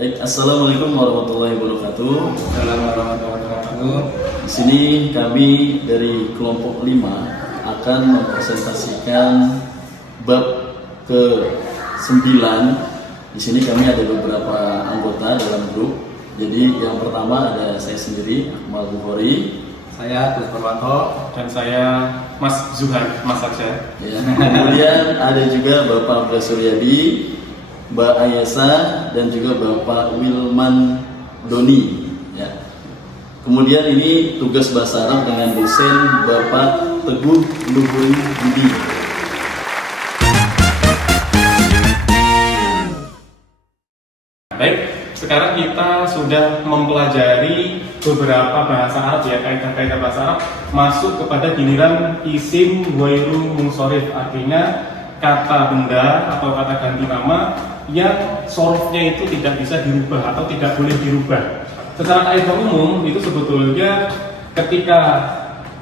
Baik, assalamualaikum warahmatullahi wabarakatuh. Assalamualaikum warahmatullahi wabarakatuh. Di sini kami dari kelompok 5 akan mempresentasikan bab ke-9. Di sini kami ada beberapa anggota dalam grup. Jadi yang pertama ada saya sendiri, Akmal Bukhari. Saya Gus Purwanto dan saya Mas Zuhar, Mas saja. Ya. Kemudian ada juga Bapak Abdul Suryadi, Mbak Ayesa, dan juga Bapak Wilman Doni. Ya. Kemudian ini tugas bahasa Arab dengan dosen Bapak Teguh Luhuri Budi. Baik, sekarang kita sudah mempelajari beberapa bahasa Arab ya, kaidah-kaidah bahasa Arab masuk kepada giliran isim ghairu munsorif, artinya kata benda atau kata ganti nama yang sorofnya itu tidak bisa dirubah atau tidak boleh dirubah. Secara kaidah umum itu sebetulnya ketika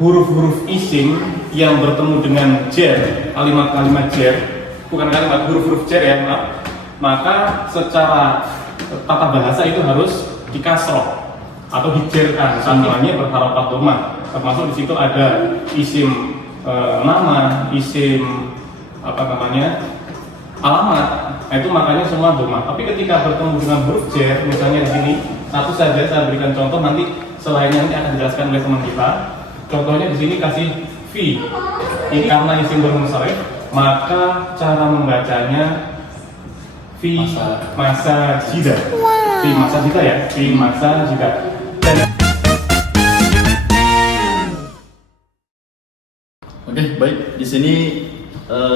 huruf-huruf isim yang bertemu dengan jar, kalimat-kalimat jar, bukan kalimat huruf-huruf jar ya, maaf, maka secara tata bahasa itu harus dikasroh atau dijerkan, semuanya berharokat dhammah. Termasuk di situ ada isim nama, isim alamat. Nah, itu makanya semua dhammah. Tapi ketika bertemu dengan huruf jar, misalnya di sini satu saja saya berikan contoh, nanti selainnya nanti akan dijelaskan oleh teman kita. Contohnya di sini kasih fi. Ini karena isim bermunsharif, maka cara membacanya fi masa jida. Fi masa jida ya, fi masa jida. Oke, baik. Di sini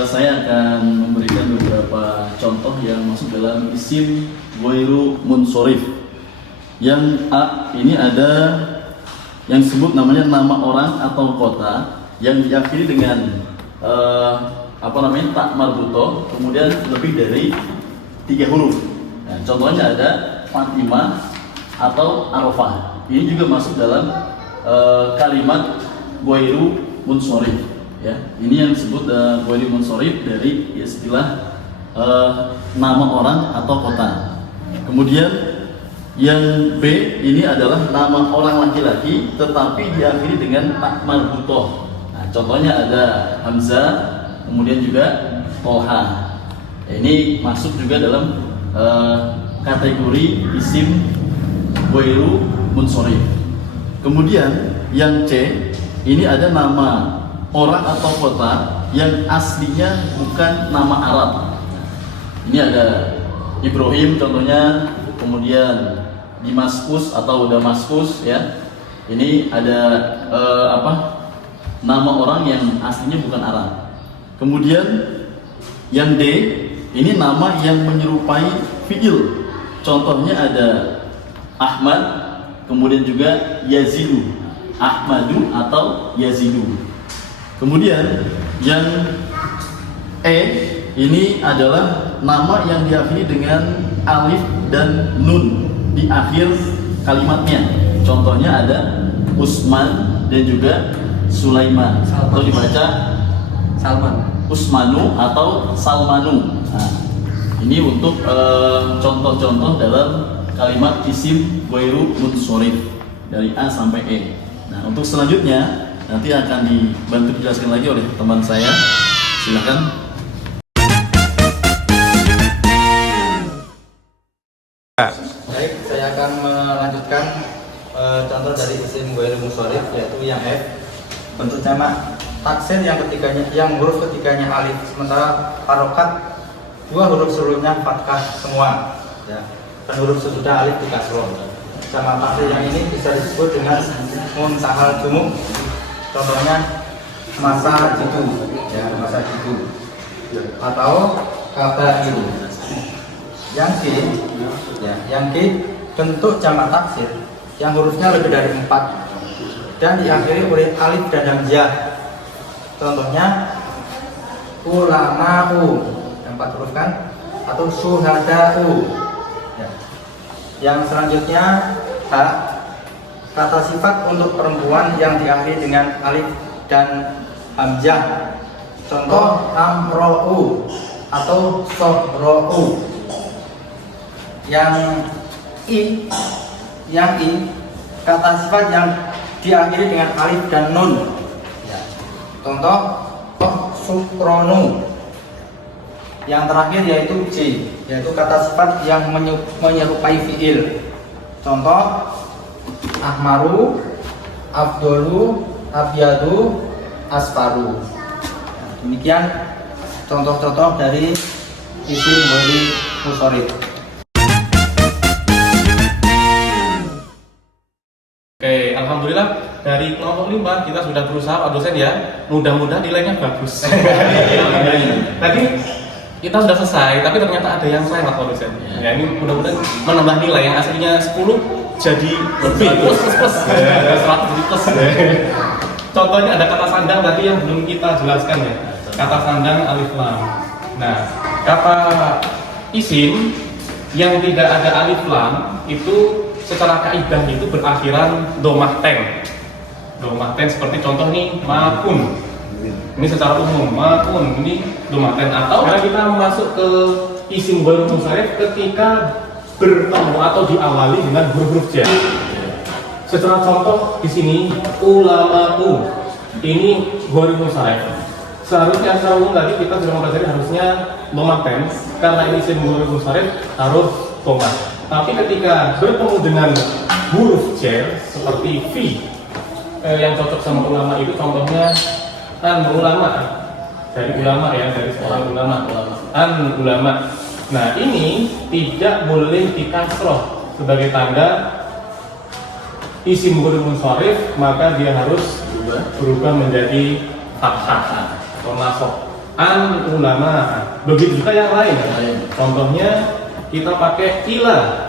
saya akan memberikan beberapa contoh yang masuk dalam isim ghairu munsorif. Yang A ini ada yang disebut namanya nama orang atau kota yang diakhiri dengan tak marbutoh, kemudian lebih dari 3 huruf. Nah, contohnya ada Fatimah atau Arafah. Ini juga masuk dalam kalimat ghairu munsorif. Ya, ini yang disebut ghairu munsorif dari istilah nama orang atau kota. Kemudian yang B ini adalah nama orang laki-laki tetapi diakhiri dengan tak marbutoh. Nah, contohnya ada Hamzah, kemudian juga Tolha. Ini masuk juga dalam kategori isim ghairu munsorif. Kemudian yang C ini ada nama orang atau kota yang aslinya bukan nama Arab. Ini ada Ibrahim contohnya, kemudian Damaskus atau Damaskus ya. Ini ada nama orang yang aslinya bukan Arab. Kemudian yang D ini nama yang menyerupai fiil. Contohnya ada Ahmad, kemudian juga Yazidu, Ahmadu atau Yazidu. Kemudian yang E ini adalah nama yang diakhiri dengan alif dan nun di akhir kalimatnya. Contohnya ada Usman dan juga Sulaiman, atau dibaca Salman, Usmanu atau Salmanu. Nah, ini untuk contoh-contoh dalam kalimat isim ghairu munsorif dari A sampai E. Nah, untuk selanjutnya nanti akan dibantu dijelaskan lagi oleh teman saya. Silakan. Baik, saya akan melanjutkan contoh dari isim ghairu munsorif, yaitu yang F. Bentuk jamak taksir yang huruf ketiganya alif, sementara harokat 2 huruf sebelumnya fathah semua ya, dan huruf sesudah alif dikasroh. Jamak taksir yang ini bisa disebut dengan muntahal jumuk. Contohnya masa jitu ya, masa jitu atau kata itu. Yang G ya, yang G bentuk jamak taksir yang hurufnya lebih dari 4 dan diakhiri oleh alif dan hamzah. Contohnya ulama'u, 4 huruf kan, atau syuhada'u ya. Yang selanjutnya H, kata sifat untuk perempuan yang diakhiri dengan alif dan hamzah. Contoh amro'u atau sohro'u. Yang i, kata sifat yang diakhiri dengan alif dan nun. Ya. Contoh, sukronu. Yang terakhir yaitu j, yaitu kata sifat yang menyerupai fiil. Contoh, ahmaru, afdolu, abyadu, asfaru. Ya, demikian contoh-contoh dari isim ghairu munsharif. Oke, alhamdulillah dari kelompok 5 kita sudah berusaha Pak dosen ya. Mudah-mudahan nilainya bagus. Tadi kita sudah selesai, tapi ternyata ada yang lewat Pak dosen. Ya ini mudah-mudahan menambah nilai yang aslinya 10 jadi lebih plus. 100 jadi plus. Contohnya ada kata sandang tadi yang belum kita jelaskan ya. Kata sandang alif lam. Nah, kata isim yang tidak ada alif lam itu secara kaidah itu berakhiran domah ten. Domah ten seperti contoh nih makun. Ini secara umum makun ini domah ten, atau karena kita masuk ke isim ghairu munsharif ketika bertemu atau diawali dengan huruf-huruf jar. Secara contoh di sini ulama'u ini ghairu munsharif. Seharusnya secara umum tadi kita sudah mempelajari harusnya domah ten, karena ini isim ghairu munsharif harus domah. Tapi ketika bertemu dengan huruf jar seperti fi, yang cocok sama ulama itu contohnya an ulama, dari ulama ya, dari seorang ulama, an ulama. Nah ini tidak boleh dikasroh sebagai tanda isim ghairu munsharif, maka dia harus berubah menjadi fathah atau nasab. An ulama. Begitu juga yang lain. Contohnya kita pakai ila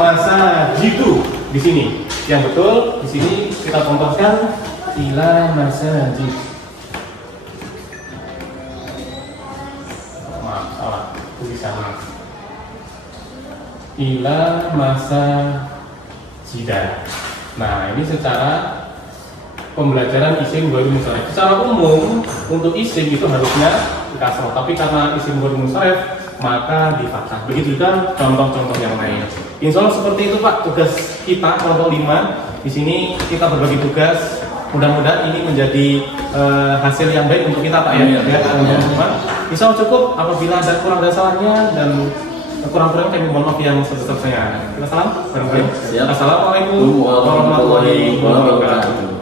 masa jitu di sini. Yang betul di sini kita contohkan ila masa jitu. Maaf, salah tulisannya. Ila masa jida. Nah, ini secara pembelajaran isim ghairu munsharif. Secara umum untuk isim itu harusnya dikasroh, tapi karena isim ghairu munsharif maka di fathah. Begitu juga contoh-contoh yang lain. Insya Allah seperti itu Pak tugas kita kelompok 5. Di sini kita berbagi tugas. Mudah-mudahan ini menjadi hasil yang baik untuk kita Pak ya. Insya Allah cukup. Apabila ada kurang dan salahnya dan kurang-kurangnya kami mohon maaf yang sebesar-besarnya. Kita salam. Assalamualaikum warahmatullahi wabarakatuh.